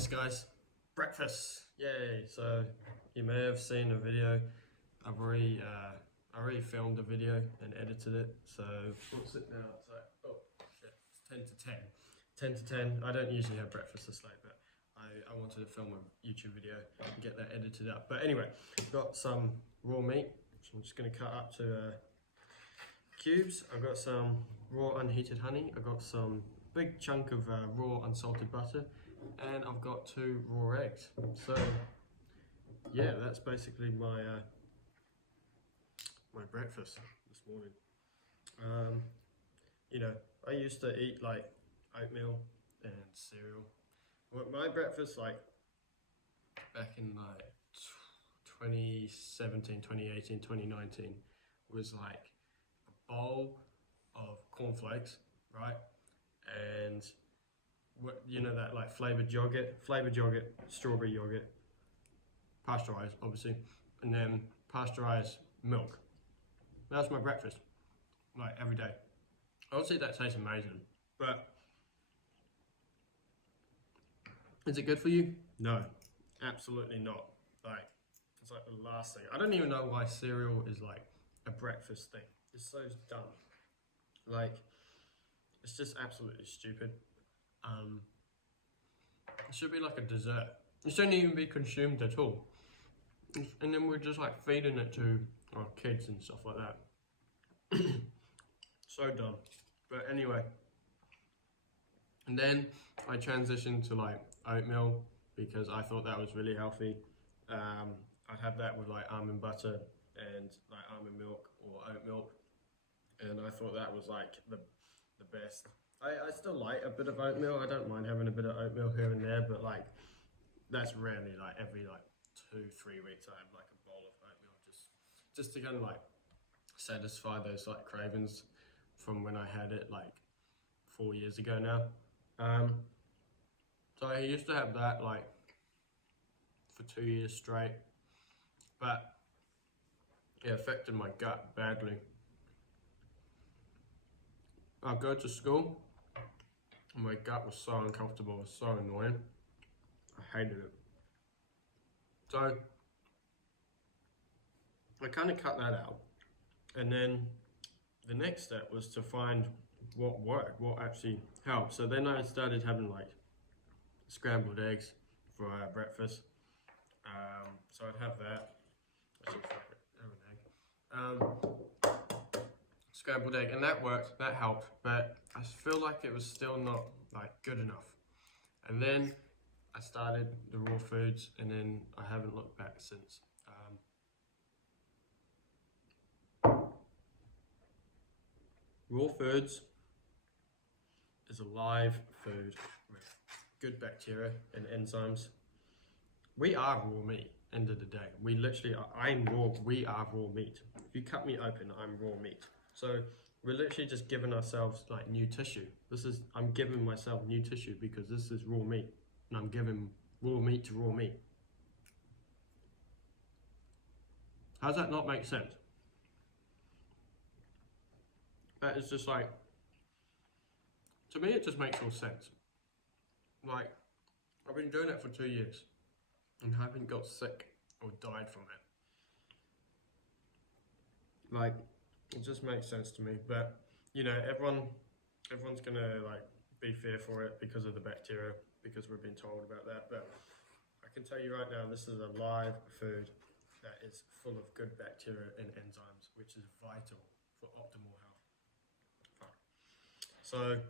Yes guys, breakfast, yay. So you may have seen a video. I already filmed a video and edited it. So what's it now? It's like, oh shit, it's 10 to 10. 10 to 10, I don't usually have breakfast this late, but I wanted to film a YouTube video and get that edited up. But anyway, I've got some raw meat, which I'm just gonna cut up to cubes. I've got some raw unheated honey. I've got some big chunk of raw unsalted butter, and I've got 2 raw eggs. So yeah, that's basically my my breakfast this morning. You know, I used to eat like oatmeal and cereal. Well, my breakfast, like back in like 2017, 2018, 2019, was like a bowl of cornflakes, right? And what, you know, that like flavored yogurt, strawberry yogurt, pasteurized obviously, and then pasteurized milk. That's my breakfast, like every day. Obviously that tastes amazing, but is it good for you? No, absolutely not. Like, it's like the last thing. I don't even know why cereal is like a breakfast thing. It's so dumb. Like, it's just absolutely stupid. It should be like a dessert. It shouldn't even be consumed at all. And then we're just like feeding it to our kids and stuff like that. So dumb. But anyway. And then I transitioned to like oatmeal because I thought that was really healthy. I'd have that with like almond butter and like almond milk or oat milk. And I thought that was like the best. I still like a bit of oatmeal. I don't mind having a bit of oatmeal here and there, but like that's rarely. Like every like 2-3 weeks I have like a bowl of oatmeal just to kind of like satisfy those like cravings from when I had it like 4 years ago now. So I used to have that like for 2 years straight, but it affected my gut badly. I'd go to school and my gut was so uncomfortable, it was so annoying. I hated it. So I kind of cut that out. And then the next step was to find what worked, what actually helped. So then I started having like scrambled eggs for breakfast. So I'd have that. Scrambled egg, and that worked, that helped, but I feel like it was still not like good enough. And then I started the raw foods, and then I haven't looked back since. Raw foods is a live food with good bacteria and enzymes. We are raw meat, end of the day. We literally are, I'm raw, we are raw meat. If you cut me open, I'm raw meat. So we're literally just giving ourselves like new tissue. I'm giving myself new tissue because this is raw meat. And I'm giving raw meat to raw meat. How does that not make sense? That is just like, to me it just makes all sense. Like, I've been doing it for 2 years and haven't got sick or died from it. Like, it just makes sense to me. But you know, everyone's gonna like be fearful for it because of the bacteria, because we've been told about that. But I can tell you right now, this is a live food that is full of good bacteria and enzymes, which is vital for optimal health. So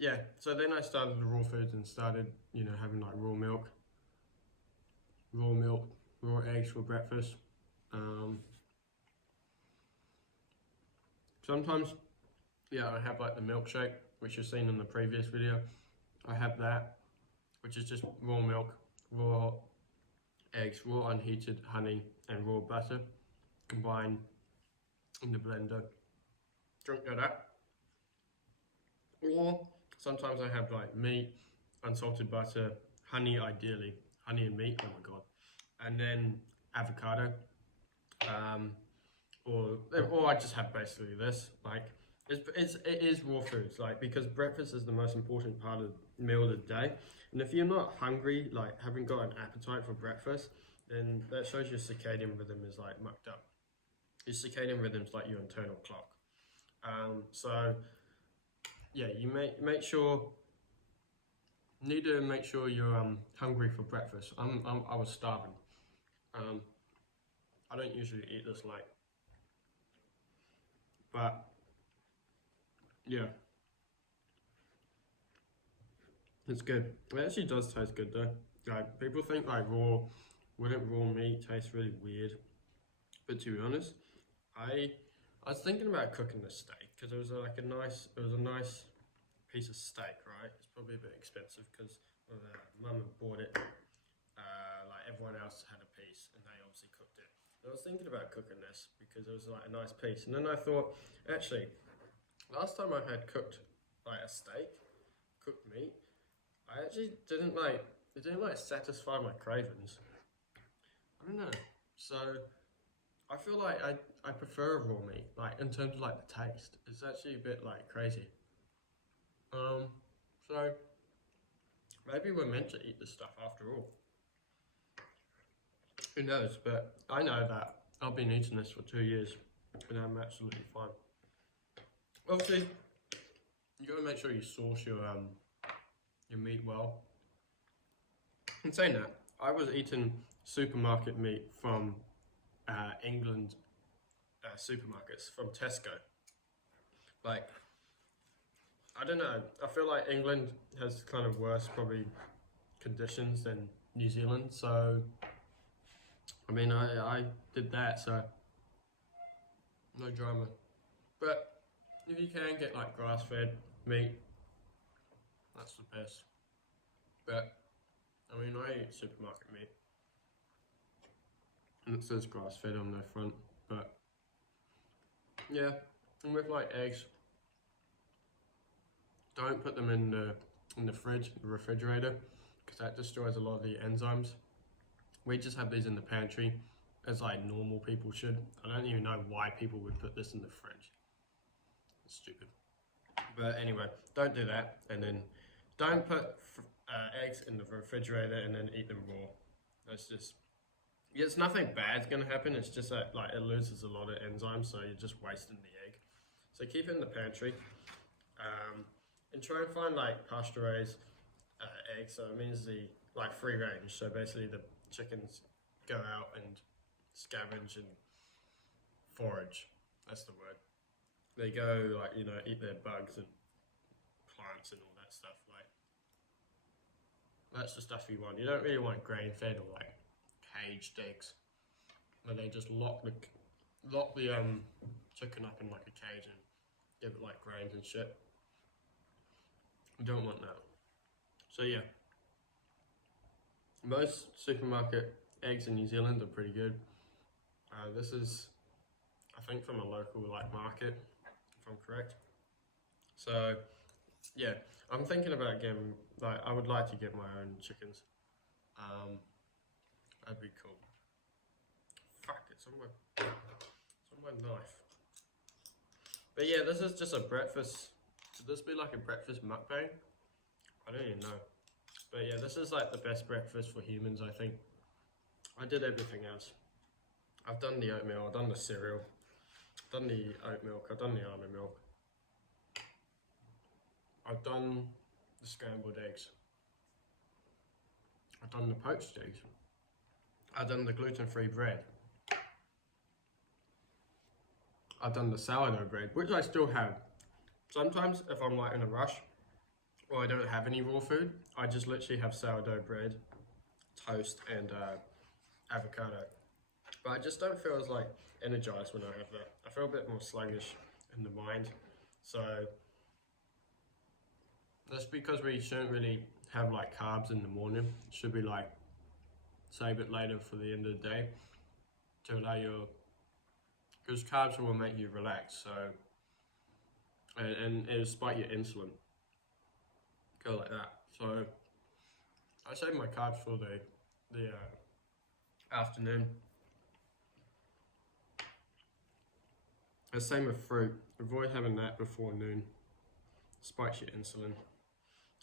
yeah, so then I started the raw foods and started, you know, having like raw milk, raw eggs for breakfast. Sometimes, yeah, I have like the milkshake, which you've seen in the previous video. I have that, which is just raw milk, raw eggs, raw unheated honey, and raw butter combined in the blender. Drink that up. Or sometimes I have like meat, unsalted butter, honey ideally, honey and meat, oh my god, and then avocado, or I just have basically this, like It is raw foods, like, because breakfast is the most important part of the meal of the day. And if you're not hungry, like haven't got an appetite for breakfast, then that shows your circadian rhythm is like mucked up. Your circadian rhythm's like your internal clock. So yeah, you make sure need to make sure you're hungry for breakfast. I was starving. Um, I don't usually eat this late, but yeah, it's good. It actually does taste good though. Like, people think like wouldn't raw meat taste really weird? But to be honest, I I was thinking about cooking the steak because it was a nice piece of steak, right? It's probably a bit expensive because mum had bought it. Like everyone else had a piece, and they obviously cooked it. And I was thinking about cooking this because it was like a nice piece, and then I thought, actually, last time I had cooked like a steak, cooked meat, I actually didn't like it didn't like satisfy my cravings. I don't know. So I feel like I prefer raw meat, like in terms of like the taste. It's actually a bit like crazy. Um, so maybe we're meant to eat this stuff after all. Who knows? But I know that I've been eating this for 2 years, and I'm absolutely fine. Obviously, you gotta make sure you source your meat well. In saying that, I was eating supermarket meat from England supermarkets from Tesco. Like, I don't know. I feel like England has kind of worse probably conditions than New Zealand. So I mean, I did that, so no drama. But if you can get like grass-fed meat, that's the best. But I mean, I eat supermarket meat, and it says grass-fed on the front. But yeah, and with like eggs, don't put them in the fridge, the refrigerator, because that destroys a lot of the enzymes. We just have these in the pantry, as like normal people should. I don't even know why people would put this in the fridge. It's stupid. But anyway, don't do that, and then don't put eggs in the refrigerator and then eat them raw. That's just it's nothing bad's gonna happen. It's just that like it loses a lot of enzymes, so you're just wasting the egg. So keep it in the pantry, and try and find like pasture raised eggs. So it means the like free range. So basically the chickens go out and scavenge and forage. That's the word. They go like eat their bugs and plants and all that stuff. Like that's the stuff you want. You don't really want grain fed or like caged eggs where they just lock the chicken up in like a cage and give it like grains and shit. You don't want that. So yeah, most supermarket eggs in New Zealand are pretty good. This is, I think, from a local like market, if I'm correct. So yeah, I'm thinking about getting like I would like to get my own chickens. Um, that'd be cool. Fuck, it's on my knife. But yeah, this is just a breakfast. Should this be like a breakfast mukbang? I don't even know. But yeah, this is like the best breakfast for humans, I think. I did everything else. I've done the oatmeal, I've done the cereal, I've done the oat milk, I've done the almond milk. I've done the scrambled eggs. I've done the poached eggs. I've done the gluten-free bread. I've done the sourdough bread, which I still have. Sometimes if I'm like in a rush or I don't have any raw food, I just literally have sourdough bread, toast, and avocado. But I just don't feel as like energized when I have that. I feel a bit more sluggish in the mind. So that's because we shouldn't really have like carbs in the morning. It should be like save it later for the end of the day to allow your because carbs will make you relax. So and it'll spike your insulin. Go like that. So I save my carbs for the afternoon. The same with fruit. Avoid having that before noon. Spikes your insulin.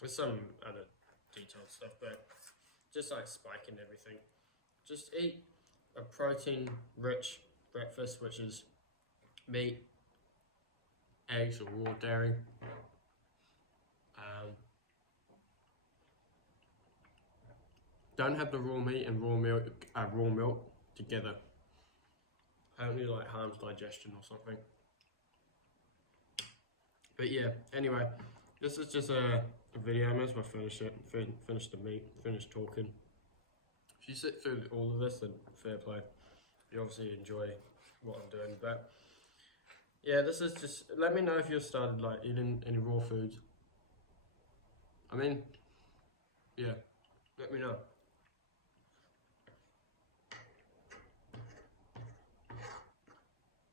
There's some other detailed stuff, but just like spiking everything. Just eat a protein-rich breakfast, which is meat, eggs, or raw dairy. Don't have the raw meat and raw milk together. Apparently, like harms digestion or something. But yeah, anyway, this is just a video. I might as well finish it. Finish the meat. Finish talking. If you sit through all of this, then fair play. You obviously enjoy what I'm doing. But yeah, this is just. Let me know if you've started like eating any raw foods. I mean, yeah, let me know.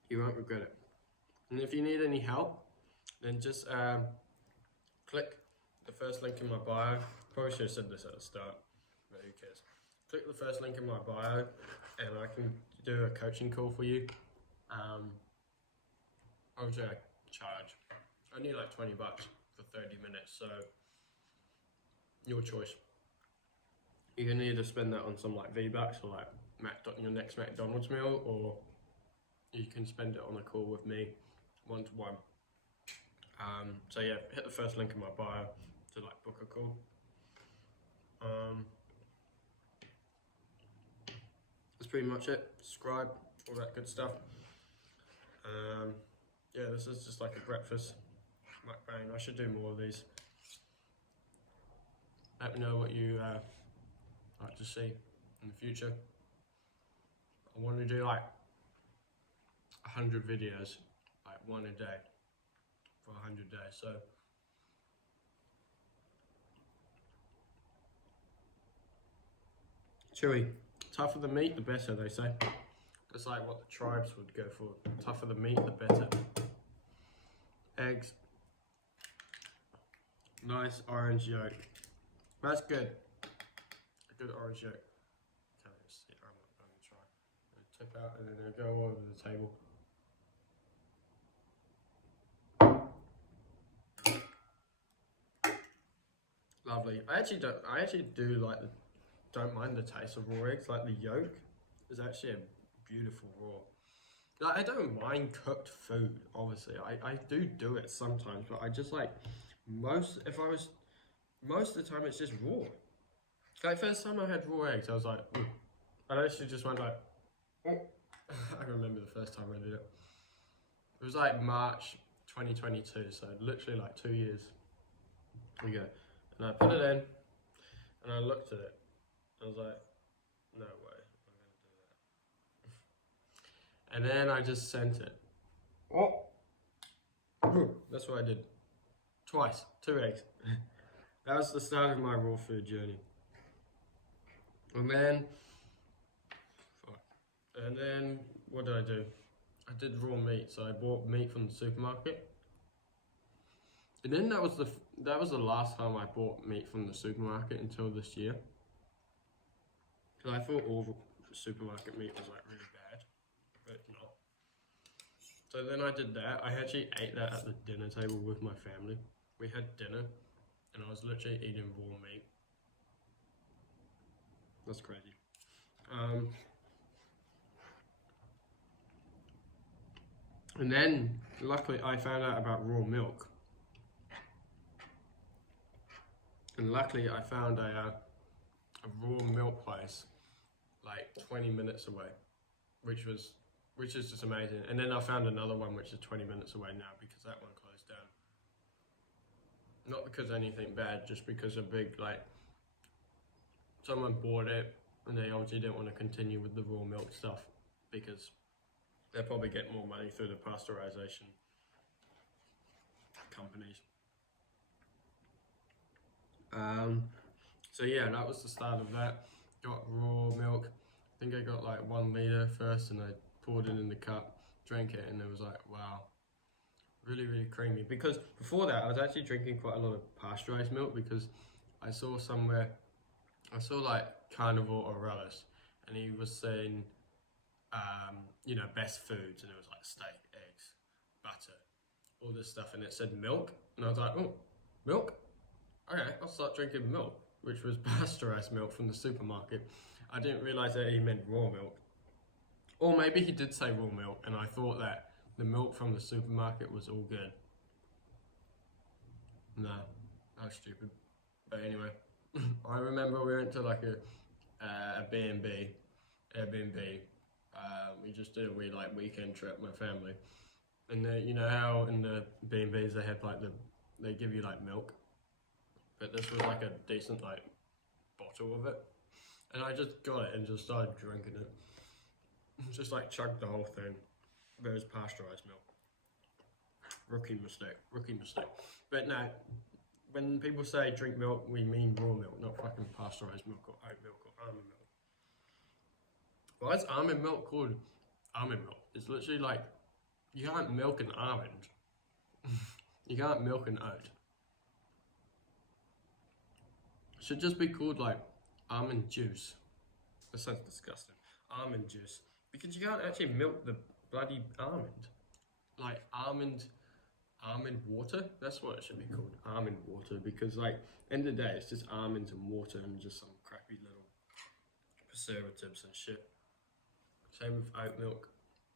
You won't regret it. And if you need any help, then just click the first link in my bio. Probably should have said this at the start, but who cares? Click the first link in my bio and I can do a coaching call for you. Obviously I charge only like $20 for 30 minutes, so your choice. You can either spend that on some like V-Bucks or like your next McDonald's meal, or you can spend it on a call with me, one-to-one. So yeah, hit the first link in my bio to like book a call. That's pretty much it. Subscribe, all that good stuff. Yeah, this is just like a breakfast mukbang. I should do more of these. Let me know what you like to see in the future. I want to do like 100 videos, like one a day for 100 days. So chewy, tougher the meat, the better, they say. That's like what the tribes would go for. Tougher the meat, the better. Eggs, nice orange yolk. That's good. A good orange yolk. I'm not going to try. Tip out and then I'll go over the table. Lovely. I actually don't mind the taste of raw eggs. Like the yolk is actually a beautiful raw. Like I don't mind cooked food, obviously. I do it sometimes, but I just like most of the time it's just raw. Like first time I had raw eggs, I was like, ooh. I actually just went like, oh. I can remember the first time I did it. It was like March 2022, so literally like 2 years ago. And I put it in, and I looked at it. I was like, no way, I'm gonna do that. And then I just sent it. Oh, that's what I did. Twice, 2 eggs. That was the start of my raw food journey. And then, what did I do? I did raw meat, so I bought meat from the supermarket. And then that was the last time I bought meat from the supermarket until this year. Because I thought all the supermarket meat was like really bad, but it's not. So then I did that. I actually ate that at the dinner table with my family. We had dinner, and I was literally eating raw meat. That's crazy. And then, luckily, I found out about raw milk. And luckily, I found a raw milk place like 20 minutes away, which is just amazing. And then I found another one which is 20 minutes away now because that one closed down. Not because of anything bad, just because someone bought it and they obviously didn't want to continue with the raw milk stuff because they'll probably get more money through the pasteurization companies. So yeah, that was the start of that. Got raw milk. I think I got like 1 liter first, and I poured it in the cup, drank it, and it was like, wow, really, really creamy. Because before that, I was actually drinking quite a lot of pasteurized milk because I saw like Carnivore Aurelius, and he was saying, best foods, and it was like steak, eggs, butter, all this stuff, and it said milk, and I was like, oh, milk? Okay, I'll start drinking milk, which was pasteurized milk from the supermarket. I didn't realize that he meant raw milk. Or maybe he did say raw milk, and I thought that the milk from the supermarket was all good. No, that's stupid. But anyway, I remember we went to like a B&B, Airbnb. We just did a like weekend trip with my family. And you know how in the B&Bs they have like they give you like milk, but this was like a decent like bottle of it, and I just got it and just started drinking it. Just like chugged the whole thing, but it was pasteurized milk. Rookie mistake. But no, when people say drink milk, we mean raw milk, not fucking pasteurized milk or oat milk or almond milk. Why is almond milk called almond milk? It's literally like, you can't milk an almond. You can't milk an oat. It should just be called like almond juice. That sounds disgusting. Almond juice. Because you can't actually milk the bloody almond. Like almond water? That's what it should be called. Almond water. Because like, end of the day, it's just almonds and water and just some crappy little preservatives and shit. Same with oat milk,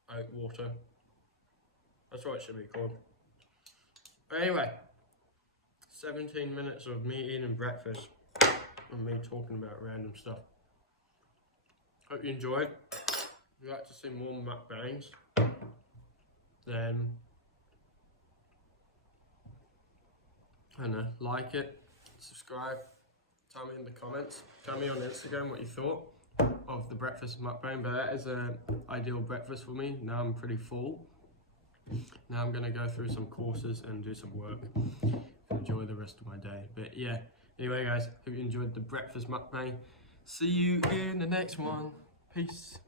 oat water. That's what it should be called. But anyway, 17 minutes of me eating breakfast and me talking about random stuff. Hope you enjoyed. If you'd like to see more mukbangs, then I don't know, like it, subscribe, tell me in the comments, tell me on Instagram what you thought of the breakfast mukbang. But that is an ideal breakfast for me. Now I'm pretty full. Now I'm going to go through some courses and do some work. Enjoy the rest of my day. But yeah, anyway guys, hope you enjoyed the breakfast mukbang. See you in the next one. Peace.